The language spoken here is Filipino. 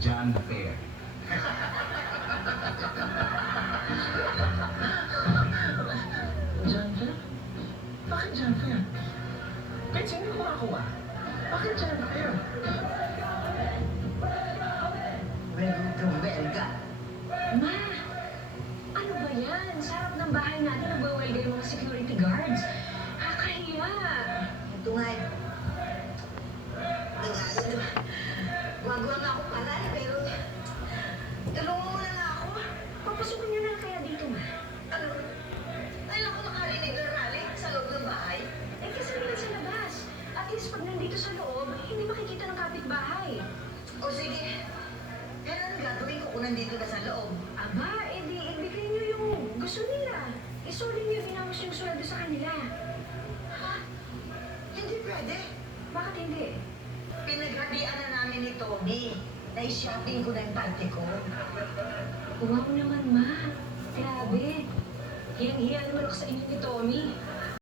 John Fair. John Fair? Bakit John Fair? Kahit sino kumakuha. Bakit John Fair? Welcome to Belga. Ma, ano ba yan? Sa harap ng bahay natin nagwawelga yung mga security guards. Kakahiya. Ito nga eh. Gagawa nga ako pala eh, pero tulungan mo na lang ako. Papasukin niyo na kaya dito, ma. Ano? Dahil ako makarinig ng rally sa loob ng bahay. Eh, kasi naman sa labas. At least pag nandito sa loob, hindi makikita ng kapitbahay. O sige, kaya ano gagawin ko kung nandito ka sa loob? Aba, edi ibigay niyo yung gusto nila. Isolin niyo binamos yung sweldo sa kanila. Ha? Hindi pwede. Bakit hindi? Pinaghadian na namin ni Tony. Na-shopping ko na yung party ko. Wow naman, ma. Grabe. Hiyang-hiya naman ako sa inyo ni Tommy.